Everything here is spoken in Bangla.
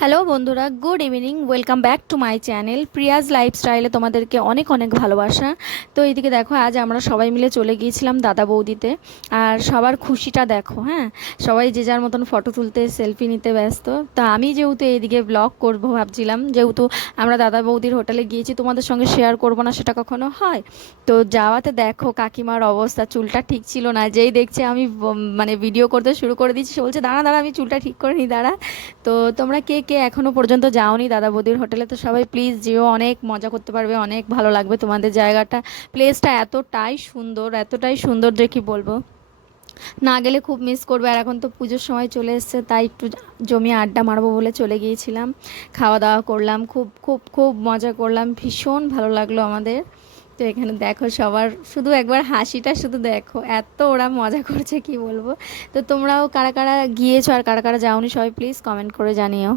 হ্যালো বন্ধুরা, good evening. Welcome back to my channel Priya's লাইফস্টাইলে তোমাদেরকে অনেক অনেক ভালোবাসা। তো এইদিকে দেখো, আজ আমরা সবাই মিলে চলে গিয়েছিলাম দাদা বৌদিতে। আর সবার খুশিটা দেখো। হ্যাঁ, সবাই যে যার মতন ফটো তুলতে সেলফি নিতে ব্যস্ত। তো আমি যেহেতু এইদিকে ব্লগ করব ভাবছিলাম, যেহেতু আমরা দাদা বৌদির হোটেলে গিয়েছি, তোমাদের সঙ্গে শেয়ার করব না সেটা কখনো হয়? তো যাওয়াতে দেখো কাকিমার অবস্থা, চুলটা ঠিক ছিল না। যেই দেখছে আমি মানে ভিডিও করতে শুরু করে দিচ্ছি, সে বলছে দাঁড়া দাঁড়া, আমি চুলটা ঠিক করে নিই, দাঁড়া। তো তোমরা কে কে এখনো পর্যন্ত যাওনি দাদা বৌদির হোটেলে, তো সবাই প্লিজ যেও, অনেক মজা করতে পারবে, অনেক ভালো লাগবে তোমাদের। জায়গাটা, প্লেসটা এতটাই সুন্দর, এতটাই সুন্দর যে কি বলবো। না গেলে খুব মিস করবে। আর এখন তো পুজোর সময় চলে এসেছে, তাই একটু জমিয়ে আড্ডা মারবো বলে চলে গিয়েছিলাম। খাওয়া দাওয়া করলাম, খুব খুব খুব মজা করলাম, ভীষণ ভালো লাগলো আমাদের। তো এখানে দেখো সবার শুধু একবার হাসিটা শুধু দেখো, এত ওরা মজা করছে কি বলবো। তো তোমরাও কারা কারা গিয়েছো আর কারা কারা যাওনি, সবাই প্লিজ কমেন্ট করে জানিও।